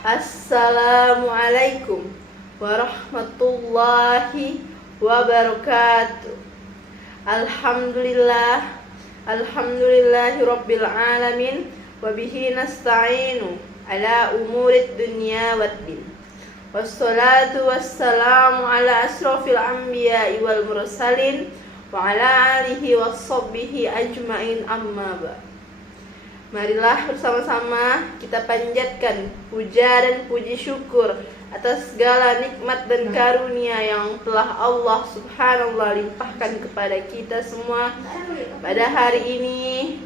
Assalamualaikum warahmatullahi wabarakatuh. Alhamdulillahi rabbil alamin. Wabihi nasta'inu ala umurid dunya waddin. Wassalatu wassalamu ala asrafil anbiya'i wal mursalin wa ala alihi wassahbihi ajma'in, amma ba'd. Marilah bersama-sama kita panjatkan puja dan puji syukur atas segala nikmat dan karunia yang telah Allah subhanahu wa ta'ala limpahkan kepada kita semua. Pada hari ini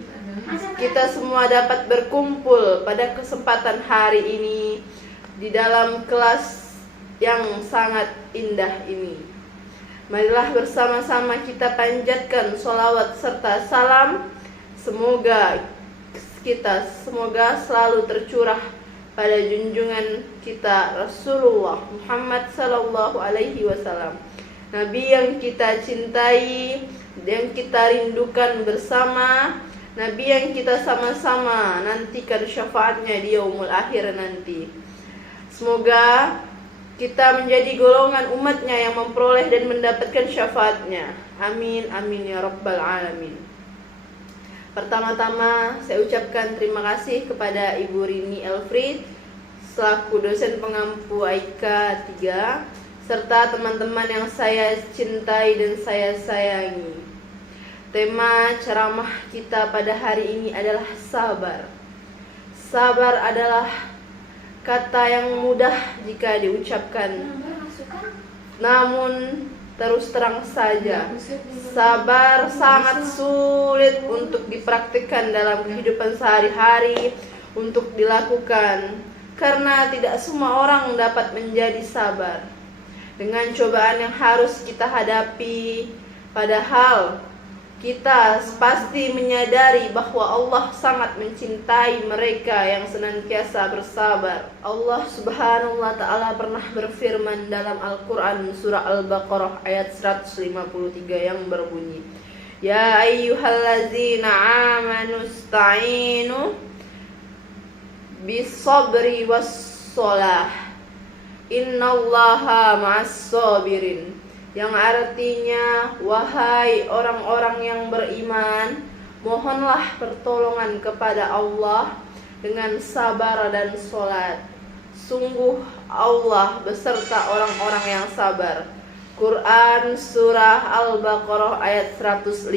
kita semua dapat berkumpul pada kesempatan hari ini di dalam kelas yang sangat indah ini. Marilah bersama-sama kita panjatkan sholawat serta salam. Semoga selalu tercurah pada junjungan kita Rasulullah Muhammad sallallahu alaihi wasallam, Nabi yang kita cintai, yang kita rindukan bersama, Nabi yang kita sama-sama nantikan syafaatnya di yaumul akhir nanti. Semoga kita menjadi golongan umatnya yang memperoleh dan mendapatkan syafaatnya. Amin, amin ya rabbal alamin. Pertama-tama saya ucapkan terima kasih kepada Ibu Rini Elfried selaku dosen pengampu AIK 3 serta teman-teman yang saya cintai dan saya sayangi. Tema ceramah kita pada hari ini adalah sabar. Sabar adalah kata yang mudah jika diucapkan, namun terus terang saja, sabar sangat sulit untuk dipraktikkan dalam kehidupan sehari-hari, untuk dilakukan, karena tidak semua orang dapat menjadi sabar dengan cobaan yang harus kita hadapi. Padahal kita pasti menyadari bahwa Allah sangat mencintai mereka yang senantiasa bersabar. Allah subhanahu wa ta'ala pernah berfirman dalam Al-Quran surah Al-Baqarah ayat 153 yang berbunyi, Ya ayyuhallazina amanu sta'inu bisabri wassalah innallaha ma'as-sabirin, yang artinya, wahai orang-orang yang beriman, mohonlah pertolongan kepada Allah dengan sabar dan sholat. Sungguh Allah beserta orang-orang yang sabar. Quran surah Al-Baqarah ayat 153.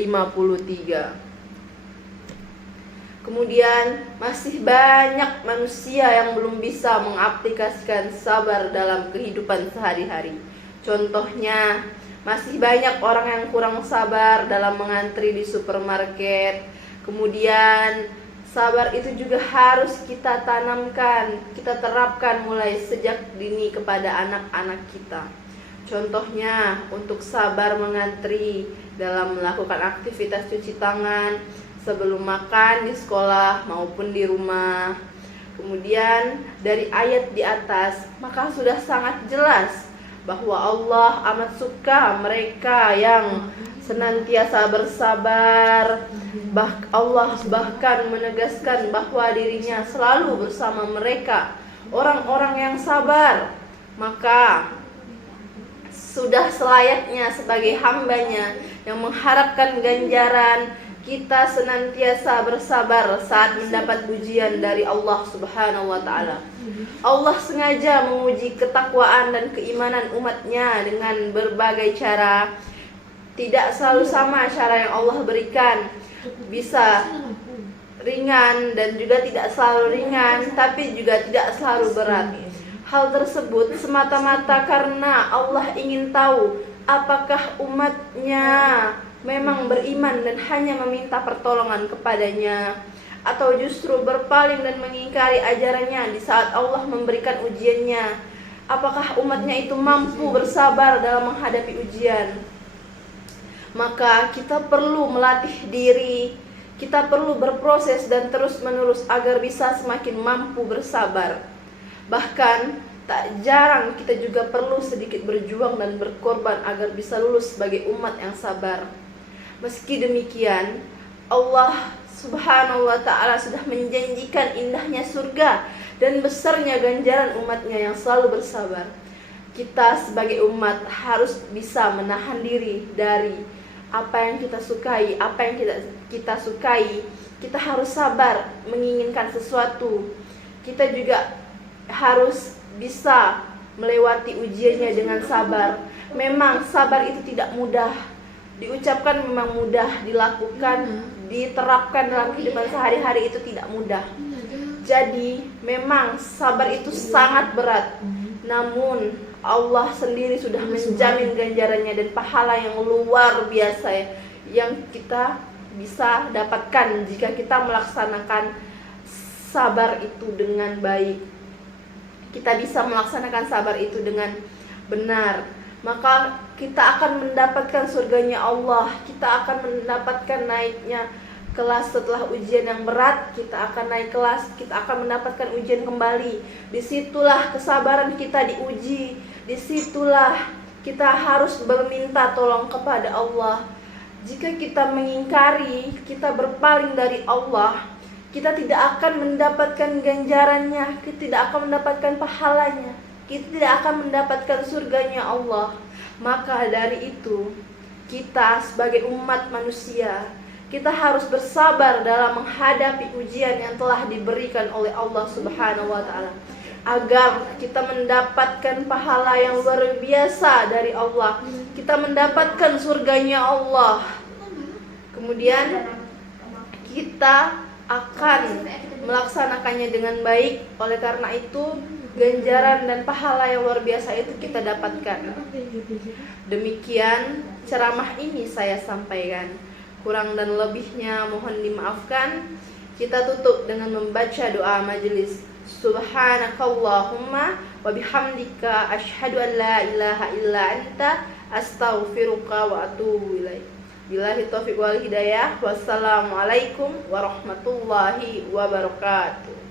Kemudian masih banyak manusia yang belum bisa mengaplikasikan sabar dalam kehidupan sehari-hari. Contohnya, masih banyak orang yang kurang sabar dalam mengantri di supermarket. Kemudian, sabar itu juga harus kita tanamkan, kita terapkan mulai sejak dini kepada anak-anak kita. Contohnya, untuk sabar mengantri dalam melakukan aktivitas cuci tangan sebelum makan di sekolah maupun di rumah. Kemudian, dari ayat di atas, maka sudah sangat jelas bahwa Allah amat suka mereka yang senantiasa bersabar. Allah bahkan menegaskan bahwa dirinya selalu bersama mereka, orang-orang yang sabar. Maka sudah selayaknya sebagai hambanya yang mengharapkan ganjaran, kita senantiasa bersabar saat mendapat ujian dari Allah subhanahu wa ta'ala. Allah sengaja menguji ketakwaan dan keimanan umatnya dengan berbagai cara. Tidak selalu sama cara yang Allah berikan, bisa ringan dan juga tidak selalu ringan, tapi juga tidak selalu berat. Hal tersebut semata-mata karena Allah ingin tahu apakah umatnya memang beriman dan hanya meminta pertolongan kepadanya, atau justru berpaling dan mengingkari ajarannya di saat Allah memberikan ujiannya. Apakah umatnya itu mampu bersabar dalam menghadapi ujian? Maka kita perlu melatih diri, kita perlu berproses dan terus-menerus agar bisa semakin mampu bersabar. Bahkan tak jarang kita juga perlu sedikit berjuang dan berkorban agar bisa lulus sebagai umat yang sabar. Meski demikian, Allah subhanahu wa ta'ala sudah menjanjikan indahnya surga dan besarnya ganjaran umatnya yang selalu bersabar. Kita sebagai umat harus bisa menahan diri dari apa yang kita sukai, apa yang kita sukai. Kita harus sabar menginginkan sesuatu. Kita juga harus bisa melewati ujiannya dengan sabar. Memang sabar itu tidak mudah diucapkan, memang mudah dilakukan, diterapkan dalam kehidupan sehari-hari itu tidak mudah. Jadi memang sabar itu sangat berat. Namun Allah sendiri sudah menjamin ganjarannya dan pahala yang luar biasa yang kita bisa dapatkan jika kita melaksanakan sabar itu dengan baik. Kita bisa melaksanakan sabar itu dengan benar, maka kita akan mendapatkan surganya Allah. Kita akan mendapatkan naiknya kelas setelah ujian yang berat. Kita akan naik kelas, kita akan mendapatkan ujian kembali. Disitulah kesabaran kita diuji. Disitulah kita harus berminta tolong kepada Allah. Jika kita mengingkari, kita berpaling dari Allah, kita tidak akan mendapatkan ganjarannya, kita tidak akan mendapatkan pahalanya, kita tidak akan mendapatkan surganya Allah. Maka dari itu, kita sebagai umat manusia, kita harus bersabar dalam menghadapi ujian yang telah diberikan oleh Allah Subhanahu wa Ta'ala, agar kita mendapatkan pahala yang luar biasa dari Allah. Kita mendapatkan surganya Allah. Kemudian kita akan melaksanakannya dengan baik. Oleh karena itu, ganjaran dan pahala yang luar biasa itu kita dapatkan. Demikian ceramah ini saya sampaikan. Kurang dan lebihnya mohon dimaafkan. Kita tutup dengan membaca doa majelis. Subhanakallahumma wa bihamdika asyhadu an la ilaha illa anta astaghfiruka wa atubu ilaik. Billahi taufiq wal hidayah. Wassalamualaikum warahmatullahi wabarakatuh.